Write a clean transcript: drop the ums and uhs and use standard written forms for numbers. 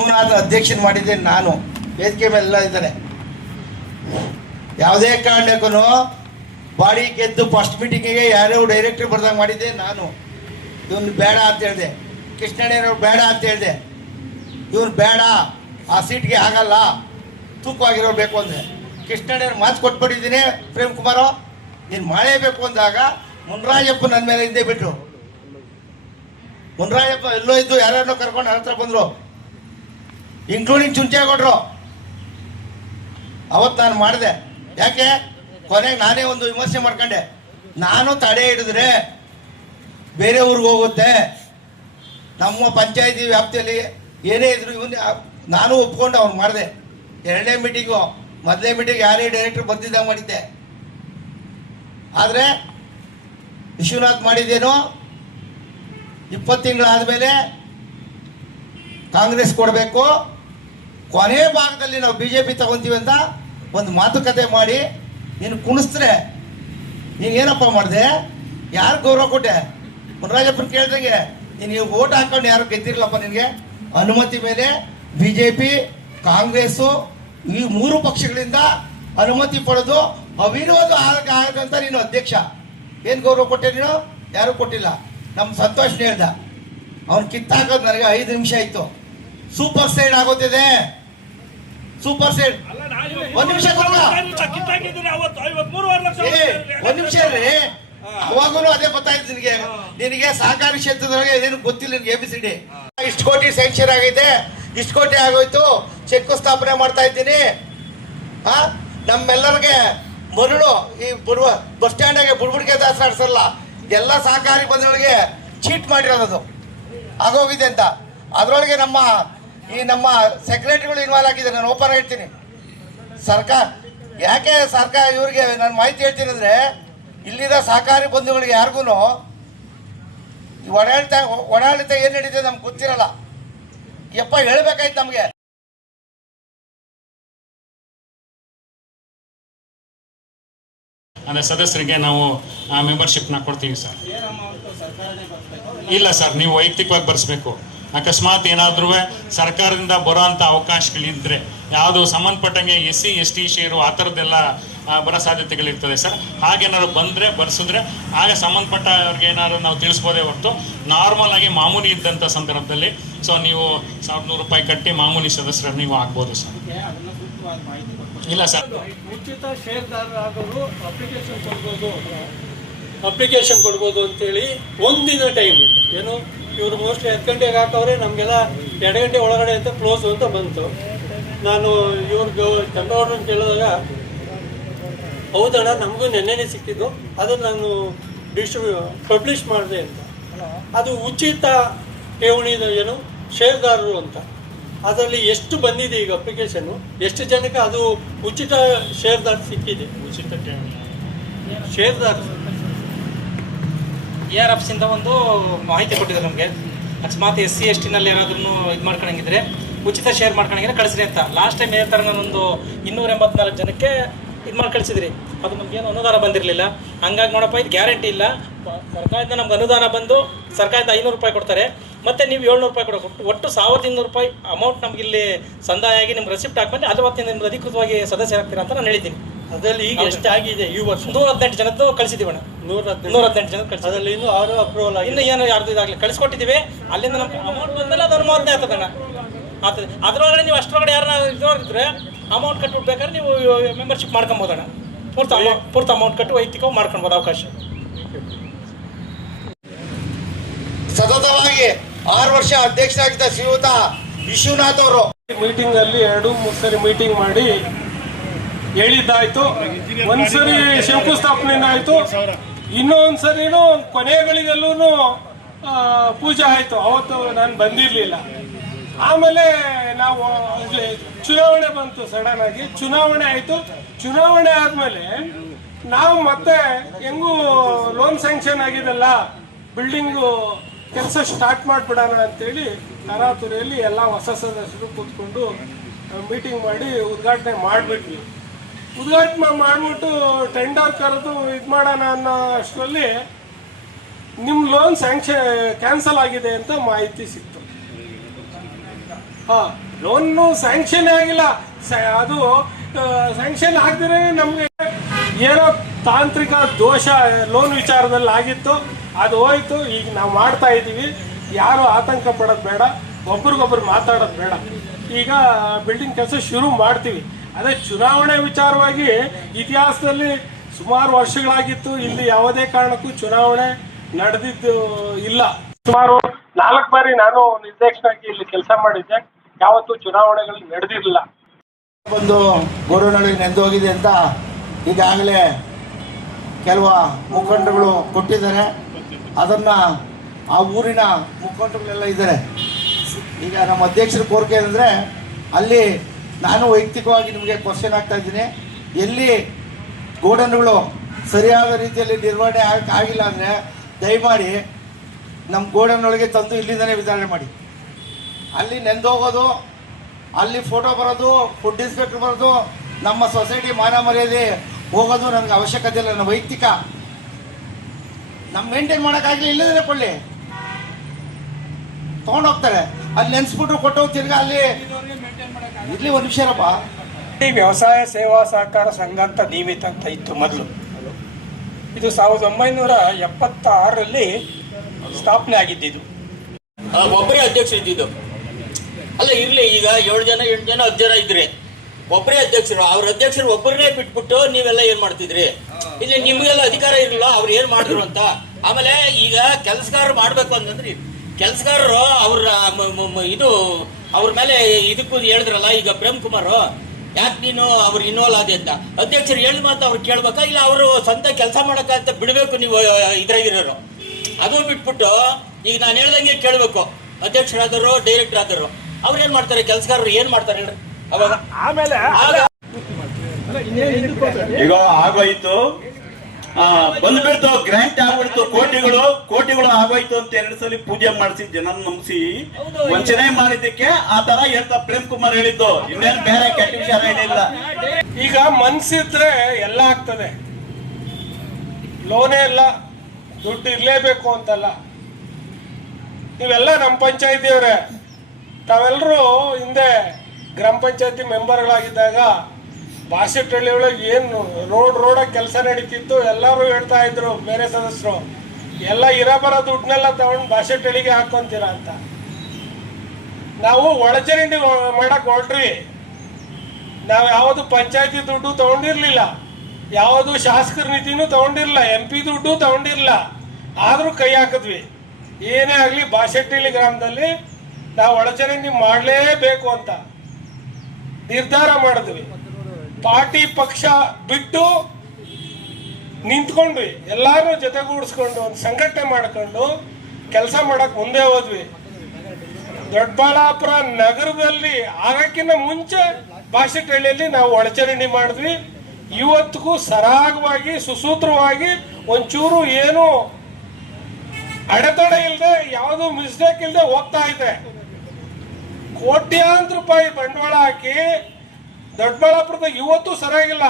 ವಿಶ್ವನಾಥ್ ಅಧ್ಯಕ್ಷನ ಮಾಡಿದ್ದೆ ನಾನು. ವೇದಿಕೆ ಮೇಲೆಲ್ಲ ಇದ್ದಾರೆ. ಯಾವುದೇ ಕಾರಣಕ್ಕೂ ಬಾಡಿ ಗೆದ್ದು ಫಸ್ಟ್ ಮೀಟಿಂಗಿಗೆ ಯಾರೋ ಡೈರೆಕ್ಟರ್ ಬರ್ದಂಗೆ ಮಾಡಿದ್ದೆ ನಾನು. ಇವನು ಬೇಡ ಅಂತ ಹೇಳಿದೆ, ಕೃಷ್ಣಣ್ಣವ್ರು ಬೇಡ ಅಂತ ಹೇಳಿದೆ. ಇವನು ಬೇಡ, ಆ ಸೀಟ್ಗೆ ಆಗಲ್ಲ, ತೂಕವಾಗಿರೋ ಬೇಕು ಅಂದರೆ ಕೃಷ್ಣಣ್ಣವ್ರು ಮಾತು ಕೊಟ್ಬಿಟ್ಟಿದ್ದೀನಿ. ಪ್ರೇಮ್ ಕುಮಾರು ನೀನು ಮಾಡಲೇಬೇಕು ಅಂದಾಗ ಮುನ್ರಾಜಪ್ಪ ನನ್ನ ಮೇಲೆ ಹಿಂದೆ ಬಿಟ್ಟರು. ಮುನ್ರಾಜಪ್ಪ ಎಲ್ಲೋ ಇದ್ದು ಯಾರ್ಯಾರೋ ಕರ್ಕೊಂಡು ನನ್ನ ಹತ್ರ ಬಂದರು, ಇನ್ಕ್ಲೂಡಿಂಗ್ ಚುಂಚೇಗೌಡರು. ಅವತ್ತು ನಾನು ಮಾಡಿದೆ. ಯಾಕೆ ಕೊನೆಗೆ ನಾನೇ ಒಂದು ವಿಮರ್ಶೆ ಮಾಡ್ಕೊಂಡೆ. ನಾನು ತಡೆ ಹಿಡಿದ್ರೆ ಬೇರೆ ಊರಿಗೆ ಹೋಗುತ್ತೆ, ನಮ್ಮ ಪಂಚಾಯತಿ ವ್ಯಾಪ್ತಿಯಲ್ಲಿ ಏನೇ ಇದ್ರು ಇವನು ನಾನು ಒಪ್ಕೊಂಡು ಅವ್ನು ಮಾಡಿದೆ. ಎರಡನೇ ಮೀಟಿಂಗು, ಮೊದಲನೇ ಮೀಟಿಂಗ್ ಯಾರೇ ಡೈರೆಕ್ಟರ್ ಬಂದಿದ್ದಾಗ ಮಾಡಿದ್ದೆ. ಆದರೆ ವಿಶ್ವನಾಥ್ ಮಾಡಿದ್ದೇನು 20 ತಿಂಗಳಾದಮೇಲೆ ಕಾಂಗ್ರೆಸ್ ಕೊಡಬೇಕು, ಕೊನೆ ಭಾಗದಲ್ಲಿ ನಾವು BJP ತಗೊಂತೀವಿ ಅಂತ ಒಂದು ಮಾತುಕತೆ ಮಾಡಿ ನೀನು ಕುಣಿಸಿದ್ರೆ ನೀನೇನಪ್ಪ ಮಾಡಿದೆ? ಯಾರು ಗೌರವ ಕೊಟ್ಟೆ? ಮುನ್ರಾಜಪ್ಪನ ಕೇಳ್ದಂಗೆ ನೀನು ಓಟ್ ಹಾಕೊಂಡು ಯಾರು ಗೆದ್ದಿರಲಪ್ಪ. ನಿನಗೆ ಅನುಮತಿ ಮೇಲೆ BJP ಕಾಂಗ್ರೆಸ್ಸು ಈ 3 ಪಕ್ಷಗಳಿಂದ ಅನುಮತಿ ಪಡೆದು ಅವಿರೋಧ ಆಗದಂತ ನೀನು ಅಧ್ಯಕ್ಷ. ಏನು ಗೌರವ ಕೊಟ್ಟೆ ನೀನು? ಯಾರು ಕೊಟ್ಟಿಲ್ಲ. ನಮ್ಮ ಸಂತೋಷ್ ಹೇಳ್ದ, ಅವ್ನು ಕಿತ್ತಾಕೋದು ನನಗೆ 5 ನಿಮಿಷ ಆಯಿತು. ಸೂಪರ್ ಸೈಡ್ ಆಗೋತಿದೆ, ಸೂಪರ್ ಸೈಡ್. ಒಂದ್ ನಿಮಿಷ ರೀ, ಅವಾಗೂ ಅದೇ ಗೊತ್ತಾಯ್ತು ನಿನಗೆ. ನಿನಗೆ ಸಹಕಾರಿ ಕ್ಷೇತ್ರದೊಳಗೆ ಏನು ಗೊತ್ತಿಲ್ಲ ನಿನ್ಗೆ. ABCD ಇಷ್ಟು ಕೋಟಿ ಸ್ಯಾಂಕ್ಷನ್ ಆಗೈತೆ, ಇಷ್ಟು ಕೋಟಿ ಆಗೋಯ್ತು, ಚೆಕ್ ಸ್ಥಾಪನೆ ಮಾಡ್ತಾ ಇದ್ದೀನಿ. ನಮ್ಮೆಲ್ಲರಿಗೆ ಮರಳು ಈ ಬಸ್ ಸ್ಟ್ಯಾಂಡಾಗೆ ಬುಡ್ಬುಡ್ಗೆ ದಾಸ ಆಡ್ಸಲ್ಲ, ಎಲ್ಲ ಸಹಕಾರಿ ಬಂದವಳಿಗೆ ಚೀಟ್ ಮಾಡಿರೋದು ಆಗೋಗಿದೆ ಅಂತ. ಅದರೊಳಗೆ ನಮ್ಮ ಸೆಕ್ರೆಟರಿಗಳು ಇನ್ವಾಲ್ವ್ ಆಗಿದೆ. ನಾನು ಓಪನ್ ಹೇಳ್ತೀನಿ. ಯಾಕೆ ಸರ್ಕಾರ ಇವ್ರಿಗೆ ನಾನು ಮಾಹಿತಿ ಹೇಳ್ತೀನಿ ಅಂದರೆ, ಇಲ್ಲಿರೋ ಸಹಕಾರಿ ಬಂಧುಗಳಿಗೆ ಯಾರಿಗೂ ಒಡಾಡಳಿತ ಏನು ನಡೀತಿದೆ ನಮ್ಗೆ ಗೊತ್ತಿರಲ್ಲ. ಯಪ್ಪ ಹೇಳ್ಬೇಕಾಯ್ತು ನಮಗೆ. ಅಂದರೆ ಸದಸ್ಯರಿಗೆ ನಾವು ಮೆಂಬರ್ಶಿಪ್ನ ಕೊಡ್ತೀವಿ ಸರ್. ಇಲ್ಲ ಸರ್, ನೀವು ವೈಯಕ್ತಿಕವಾಗಿ ಬರೆಸ್ಬೇಕು. ಅಕಸ್ಮಾತ್ ಏನಾದ್ರೂ ಸರ್ಕಾರದಿಂದ ಬರೋ ಅಂಥ ಅವಕಾಶಗಳಿದ್ರೆ, ಯಾವುದು ಸಂಬಂಧಪಟ್ಟಂಗೆ SC ST ಷೇರು ಆ ಥರದ್ದೆಲ್ಲ ಬರೋ ಸಾಧ್ಯತೆಗಳಿರ್ತದೆ ಸರ್. ಹಾಗೇನಾದ್ರು ಬಂದರೆ ಬರ್ಸಿದ್ರೆ ಆಗ ಸಂಬಂಧಪಟ್ಟವ್ರಿಗೆ ಏನಾದ್ರು ನಾವು ತಿಳಿಸ್ಬೋದೇ ಹೊರತು ನಾರ್ಮಲ್ ಆಗಿ ಮಾಮೂಲಿ ಇದ್ದಂಥ ಸಂದರ್ಭದಲ್ಲಿ ನೀವು 1100 ರೂಪಾಯಿ ಕಟ್ಟಿ ಮಾಮೂಲಿ ಸದಸ್ಯರು ನೀವು ಆಗ್ಬೋದು ಸರ್. ಇಲ್ಲ ಸರ್, ಉಚಿತ ಷೇರ್ದಾರರಾಗೋರು ಅಪ್ಲಿಕೇಶನ್ ಕೊಡ್ಬೋದು ಅಂತೇಳಿ ಒಂದಿನ ಟೈಮ್ ಏನು ಇವರು ಮೋಸ್ಟ್ಲಿ 10 ಗಂಟೆಗೆ ಹಾಕವ್ರೆ, ನಮಗೆಲ್ಲ 2 ಗಂಟೆ ಒಳಗಡೆ ಅಂತ ಕ್ಲೋಸು ಅಂತ ಬಂತು. ನಾನು ಇವ್ರಿಗೆ ಚಂದ್ರವ್ರನ್ನ ಕೇಳಿದಾಗ ಹೌದಣ್ಣ ನಮಗೂ ನೆನ್ನೆನೇ ಸಿಕ್ಕಿದ್ದು, ಅದನ್ನು ನಾನು ಪಬ್ಲಿಷ್ ಮಾಡಿದೆ ಅಂತ. ಅದು ಉಚಿತ ಠೇವಣಿ ಏನು ಷೇರ್ದಾರರು ಅಂತ. ಅದರಲ್ಲಿ ಎಷ್ಟು ಬಂದಿದೆ ಈಗ ಅಪ್ಲಿಕೇಶನ್ನು, ಎಷ್ಟು ಜನಕ್ಕೆ ಅದು ಉಚಿತ ಷೇರ್ದಾರ ಸಿಕ್ಕಿದೆ? ಉಚಿತ ಠೇವಣಿ ಷೇರ್ದಾರ ERFಸಿಂದ ಒಂದು ಮಾಹಿತಿ ಕೊಟ್ಟಿದ್ದಾರೆ ನಮಗೆ. ಅಕಸ್ಮಾತ್ SC ST ನಲ್ಲಿ ಯಾರಾದ್ರೂ ಇದು ಮಾಡ್ಕೊಂಡಂಗಿದ್ರೆ ಉಚಿತ ಶೇರ್ ಮಾಡ್ಕೊಂಡಂಗಿದ್ರೆ ಕಳಿಸ್ರಿ ಅಂತ. ಲಾಸ್ಟ್ ಟೈಮ್ ಇದೇ ಥರ ನಾನೊಂದು 284 ಜನಕ್ಕೆ ಇದು ಮಾಡಿ ಕಳಿಸಿದ್ರಿ. ಅದು ನಮಗೇನು ಅನುದಾನ ಬಂದಿರಲಿಲ್ಲ. ಹಂಗಾಗಿ ನೋಡಪ್ಪ, ಇದು ಗ್ಯಾರಂಟಿ ಇಲ್ಲ. ಸರ್ಕಾರದಿಂದ ನಮ್ಗೆ ಅನುದಾನ ಬಂದು ಸರ್ಕಾರದಿಂದ 500 ರೂಪಾಯಿ ಕೊಡ್ತಾರೆ, ಮತ್ತು ನೀವು 700 ರೂಪಾಯಿ ಕೊಡಬೇಕು. ಒಟ್ಟು 1200 ರೂಪಾಯಿ ಅಮೌಂಟ್ ನಮ್ಗೆ ಇಲ್ಲಿ ಸಂದಾಯ ಆಗಿ ನಿಮ್ಗೆ ರೆಸಿಪ್ಟ್ ಹಾಕ್ಬಂದು ಅಲ್ಲಿವತ್ತಿನ ನಿಮ್ಗೆ ಅಧಿಕೃತವಾಗಿ ಸದಸ್ಯರಾಗ್ತೀರಾ ಅಂತ ನಾನು ಹೇಳಿದ್ದೀನಿ. ಅದರಲ್ಲಿ ಈಗ ಎಷ್ಟಾಗಿದೆ ಈ ವರ್ಷ? 118 ಜನದ್ದು ಕಳಿಸಿದ್ದೀವಿ ಅಣ್ಣ. 118 ಜನ ಕಳಿಸಿ. ಅದರಲ್ಲಿ ಇನ್ನೂ 6 ಅಪ್ರೂವಲ್ ಆಗಿ, ಇನ್ನು ಏನು ಯಾರ್ದು ಇದಾಗಲಿ ಕಳಿಸ್ಕೊಟ್ಟಿದ್ದೀವಿ. ಅಲ್ಲಿಂದ ನಮ್ಗೆ ಅಮೌಂಟ್ ಬಂದಮೇಲೆ ಅದು ಅನುಮೋದನೆ ಆಗ್ತದಣ್ಣ. ಆಗ್ತದೆ. ಅದರೊಳಗಡೆ ನೀವು ಅಷ್ಟರೊಳಗಡೆ ಯಾರನ್ನ ಇದ್ರೆ ಅಮೌಂಟ್ ಕಟ್ಟಿಬಿಡ್ಬೇಕಾದ್ರೆ ನೀವು ಮೆಂಬರ್ಶಿಪ್ ಮಾಡ್ಕೊಬೋದಣ್ಣ. ಪೂರ್ತಿ ಅಮೌಂಟ್ ಕಟ್ಟು ವೈಯಕ್ತಿಕವಾಗಿ ಮಾಡ್ಕೊಳ್ಬೋದು ಅವಕಾಶ. ಸತತವಾಗಿ 6 ವರ್ಷ ಅಧ್ಯಕ್ಷರಾಗಿದ್ದ ಶ್ರೀಯುತ ವಿಶ್ವನಾಥ್ ಅವರು ಮೀಟಿಂಗಲ್ಲಿ 2-3 ಸರಿ ಮೀಟಿಂಗ್ ಮಾಡಿ ಹೇಳಿದ್ದಾಯ್ತು. ಒಂದ್ಸರಿ ಶಂಕುಸ್ಥಾಪನೆ ಆಯಿತು, ಇನ್ನೊಂದ್ಸರಿನೂ ಕೊನೆಗಳಿಗೆಲ್ಲೂ ಪೂಜೆ ಆಯಿತು. ಅವತ್ತು ನಾನು ಬಂದಿರಲಿಲ್ಲ. ಆಮೇಲೆ ನಾವು ಚುನಾವಣೆ ಬಂತು, ಸಡನ್ ಆಗಿ ಚುನಾವಣೆ ಆಯಿತು. ಚುನಾವಣೆ ಆದಮೇಲೆ ನಾವು ಮತ್ತೆ ಹೆಂಗೂ ಲೋನ್ ಸ್ಯಾಂಕ್ಷನ್ ಆಗಿದೆಲ್ಲ, ಬಿಲ್ಡಿಂಗು ಕೆಲಸ ಸ್ಟಾರ್ಟ್ ಮಾಡಿಬಿಡೋಣ ಅಂತೇಳಿ ತರಾತುರಿಯಲ್ಲಿ ಎಲ್ಲ ಹೊಸ ಸದಸ್ಯರು ಕೂತ್ಕೊಂಡು ಮೀಟಿಂಗ್ ಮಾಡಿ ಉದ್ಘಾಟನೆ ಮಾಡಿಬಿಟ್ವಿ. ಉದ್ಘಾಟನೆ ಮಾಡಿಬಿಟ್ಟು ಟೆಂಡರ್ ಕರೆದು ಇದು ಮಾಡೋಣ ಅನ್ನೋ ಅಷ್ಟರಲ್ಲಿ ನಿಮ್ಮ ಲೋನ್ ಕ್ಯಾನ್ಸಲ್ ಆಗಿದೆ ಅಂತ ಮಾಹಿತಿ ಸಿಕ್ತು. ಲೋನು ಸ್ಯಾಂಕ್ಷನ್ ಆಗಿಲ್ಲ. ಅದು ಸ್ಯಾಂಕ್ಷನ್ ಆಗದಿರೇ ನಮಗೆ ಏನೋ ತಾಂತ್ರಿಕ ದೋಷ ಲೋನ್ ವಿಚಾರದಲ್ಲಿ ಆಗಿತ್ತು, ಅದು ಹೋಯ್ತು. ಈಗ ನಾವು ಮಾಡ್ತಾ ಇದ್ದೀವಿ, ಯಾರು ಆತಂಕ ಪಡೋದು ಬೇಡ, ಒಬ್ರಿಗೊಬ್ರು ಮಾತಾಡೋದು ಬೇಡ. ಈಗ ಬಿಲ್ಡಿಂಗ್ ಕೆಲಸ ಶುರು ಮಾಡ್ತೀವಿ. ಅದೇ ಚುನಾವಣೆ ವಿಚಾರವಾಗಿ ಇತಿಹಾಸದಲ್ಲಿ ಸುಮಾರು ವರ್ಷಗಳಾಗಿತ್ತು, ಇಲ್ಲಿ ಯಾವುದೇ ಕಾರಣಕ್ಕೂ ಚುನಾವಣೆ ನಡೆದಿದ್ದು ಇಲ್ಲ. ಸುಮಾರು 4 ಬಾರಿ ನಾನು ನಿರ್ದೇಶನಾಗಿ ಇಲ್ಲಿ ಕೆಲಸ ಮಾಡಿದ್ದೆ, ಯಾವತ್ತೂ ಚುನಾವಣೆಗಳು ನಡೆದಿರಲಿಲ್ಲ. ಒಂದು ಗೋಡನಹಳ್ಳಿ ನೆಂದು ಹೋಗಿದೆ ಅಂತ ಈಗಾಗಲೇ ಕೆಲವು ಮುಖಂಡರುಗಳು ಕೊಟ್ಟಿದ್ದಾರೆ. ಅದನ್ನು ಆ ಊರಿನ ಮುಖಂಡರುಗಳೆಲ್ಲ ಇದ್ದಾರೆ. ಈಗ ನಮ್ಮ ಅಧ್ಯಕ್ಷರ ಕೋರಿಕೆ ಏನಂದರೆ, ಅಲ್ಲಿ ನಾನು ವೈಯಕ್ತಿಕವಾಗಿ ನಿಮಗೆ ಕ್ವಶನ್ ಆಗ್ತಾ ಇದ್ದೀನಿ, ಎಲ್ಲಿ ಗೋಡನ್ಗಳು ಸರಿಯಾದ ರೀತಿಯಲ್ಲಿ ನಿರ್ವಹಣೆ ಆಗಿಲ್ಲ ಅಂದರೆ ದಯಮಾಡಿ ನಮ್ಮ ಗೋಡನ್ನೊಳಗೆ ತಂದು ಇಲ್ಲಿಂದನೇ ವಿತರಣೆ ಮಾಡಿ. ಅಲ್ಲಿ ನೆಂದೋಗೋದು, ಅಲ್ಲಿ ಫೋಟೋ ಬರೋದು, ಫುಡ್ ಇನ್ಸ್ಪೆಕ್ಟರ್ ಬರೋದು, ನಮ್ಮ ಸೊಸೈಟಿ ಮಾನ ಮರ್ಯಾದೆ ಹೋಗೋದು ನನಗೆ ಅವಶ್ಯಕತೆ ಇಲ್ಲ. ನನ್ನ ವೈಯಕ್ತಿಕ ನಮ್ಮ ಮೇಂಟೈನ್ ಮಾಡೋಕ್ಕಾಗಲಿ, ಇಲ್ಲದೇ ಕೊಳ್ಳಿ ತೊಗೊಂಡೋಗ್ತಾರೆ. ಅಲ್ಲಿ ನೆನ್ಸ್ಬಿಟ್ರು ಕೊಟ್ಟು ತಿರ್ಗಾ ಅಲ್ಲಿ ಇರ್ಲಿ. ಒಂದು ನಿಮಿಷರಪ್ಪ, ವ್ಯವಸಾಯ ಸೇವಾ ಸಹಕಾರ ಸಂಘ ಅಂತ ನಿಯಮಿತ ಅಂತ ಇತ್ತು ಮೊದಲು. ಇದು 1976ರಲ್ಲಿ ಸ್ಥಾಪನೆ ಆಗಿದ್ದು. ಒಬ್ಬರೇ ಅಧ್ಯಕ್ಷ ಇದ್ದಿದ್ದು ಅಲ್ಲ. ಇರ್ಲಿ, ಈಗ 7 ಜನ 8 ಜನ 10 ಜನ ಇದ್ರೆ ಒಬ್ಬರೇ ಅಧ್ಯಕ್ಷರು. ಅವ್ರ ಅಧ್ಯಕ್ಷರು ಒಬ್ಬರನ್ನೇ ಬಿಟ್ಬಿಟ್ಟು ನೀವೆಲ್ಲ ಏನ್ ಮಾಡ್ತಿದ್ರಿ? ಇಲ್ಲಿ ನಿಮ್ಗೆಲ್ಲ ಅಧಿಕಾರ ಇರಲಿಲ್ಲ, ಅವ್ರು ಏನ್ ಮಾಡಿದ್ರು ಅಂತ. ಆಮೇಲೆ ಈಗ ಕೆಲಸಗಾರರು ಮಾಡ್ಬೇಕು ಅಂತಂದ್ರೆ ಕೆಲಸಗಾರರು ಅವ್ರ ಮೇಲೆ ಇದಕ್ಕೂ ಹೇಳಿದ್ರಲ್ಲ. ಈಗ ಪ್ರೇಮ್ ಕುಮಾರ್ ಯಾಕೆ ನೀನು ಅವ್ರು ಇನ್ವಾಲ್ವ್ ಆದೆ ಅಂತ ಅಧ್ಯಕ್ಷರು ಹೇಳಿದ ಮಾತು ಅವ್ರು ಕೇಳ್ಬೇಕಾ, ಇಲ್ಲ ಅವರು ಸ್ವಂತ ಕೆಲಸ ಮಾಡಕ್ಕಂತ ಬಿಡಬೇಕು ನೀವು ಇದ್ರಾಗಿರೋರು? ಅದು ಬಿಟ್ಬಿಟ್ಟು ಈಗ ನಾನು ಹೇಳ್ದಂಗೆ ಕೇಳಬೇಕು. ಅಧ್ಯಕ್ಷರಾದರು, ಡೈರೆಕ್ಟರ್ ಆದರು, ಅವ್ರು ಏನ್ ಮಾಡ್ತಾರೆ? ಕೆಲಸಗಾರರು ಏನ್ ಮಾಡ್ತಾರೆ ಹೇಳ್ರಿ? ಅವಾಗ ಆಮೇಲೆ ಈಗ ಆಗೋಯ್ತು, ಬಂದ್ಬಿಡ್ತು, ಗ್ರಾಂಟ್ ಆಗ್ಬಿಡ್ತು, ಕೋಟಿಗಳು ಆಗೋಯ್ತು ಅಂತ 2 ಸಲ ಪೂಜೆ ಮಾಡಿಸಿ ಜನ ನಂಬಿಸಿ ವಂಚನೆ ಮಾಡಿದ್ದಕ್ಕೆ ಆ ತರ ಹೇಳ್ತಾ ಪ್ರೇಮ್ ಕುಮಾರ್ ಹೇಳಿದ್ದು. ಇನ್ನೇನು ಬೇರೆ ಕೆಟ್ಟ ವಿಚಾರ ಏನಿಲ್ಲ. ಈಗ ಮನ್ಸಿದ್ರೆ ಎಲ್ಲ ಆಗ್ತದೆ. ಲೋನೇ ಇಲ್ಲ, ದುಡ್ಡು ಇರ್ಲೇಬೇಕು ಅಂತಲ್ಲ. ನೀವೆಲ್ಲ ನಮ್ಮ ಪಂಚಾಯತಿಯವರೇ, ತಾವೆಲ್ಲರೂ ಹಿಂದೆ ಗ್ರಾಮ ಪಂಚಾಯತಿ ಮೆಂಬರ್ಗಳಾಗಿದ್ದಾಗ ಬಾಸೆಟ್ಟಹಳ್ಳಿ ಒಳಗೆ ಏನು ರೋಡಾಗಿ ಕೆಲಸ ನಡೀತಿತ್ತು. ಎಲ್ಲರೂ ಹೇಳ್ತಾ ಇದ್ರು ಬೇರೆ ಸದಸ್ಯರು, ಎಲ್ಲ ಇರಬರ ದುಡ್ಡನ್ನೆಲ್ಲ ತಗೊಂಡು ಬಾಸೆಟ್ಟಹಳ್ಳಿಗೆ ಹಾಕೊಂತೀರ ಅಂತ. ನಾವು ಒಳಚರಂಡಿ ಮಾಡಕ್ ಹೊರಟ್ರಿ. ನಾವು ಯಾವುದು ಪಂಚಾಯತಿ ದುಡ್ಡು ತಗೊಂಡಿರ್ಲಿಲ್ಲ, ಯಾವುದು ಶಾಸಕರ ನಿಧಿನೂ ತಗೊಂಡಿರಲಿಲ್ಲ, MP ದುಡ್ಡು ತಗೊಂಡಿರಲಿಲ್ಲ. ಆದರೂ ಕೈ ಹಾಕಿದ್ವಿ. ಏನೇ ಆಗಲಿ ಬಾಸೆಟ್ಟಹಳ್ಳಿ ಗ್ರಾಮದಲ್ಲಿ ನಾವು ಒಳಚರಂಡಿ ಮಾಡಲೇಬೇಕು ಅಂತ ನಿರ್ಧಾರ ಮಾಡಿದ್ವಿ. ಪಾರ್ಟಿ ಪಕ್ಷ ಬಿಟ್ಟು ನಿಂತ್ಕೊಂಡ್ವಿ, ಎಲ್ಲಾರು ಜೊತೆಗೂಡಿಸ್ಕೊಂಡು ಒಂದು ಸಂಘಟನೆ ಮಾಡ್ಕೊಂಡು ಕೆಲಸ ಮಾಡಕ್ ಮುಂದೆ ಹೋದ್ವಿ. ದೊಡ್ಡಬಳ್ಳಾಪುರ ನಗರದಲ್ಲಿ ಆಗಕ್ಕಿಂತ ಮುಂಚೆ ಬಾಸೆಟ್ಟಹಳ್ಳಿಯಲ್ಲಿ ನಾವು ಒಳಚರಂಡಿ ಮಾಡಿದ್ವಿ. ಇವತ್ತಿಗೂ ಸರಾಗವಾಗಿ ಸುಸೂತ್ರವಾಗಿ ಒಂಚೂರು ಏನು ಅಡೆತಡೆ ಇಲ್ಲದೆ, ಯಾವುದು ಮಿಸ್ಟೇಕ್ ಇಲ್ಲದೆ ಹೋಗ್ತಾ ಇದೆ. ಕೋಟ್ಯಾಂತರ ರೂಪಾಯಿ ಬಂಡವಾಳ ಹಾಕಿ ದೊಡ್ಡಬಳ್ಳಾಪುರದಾಗ ಇವತ್ತು ಸರಿಯಾಗಿಲ್ಲ.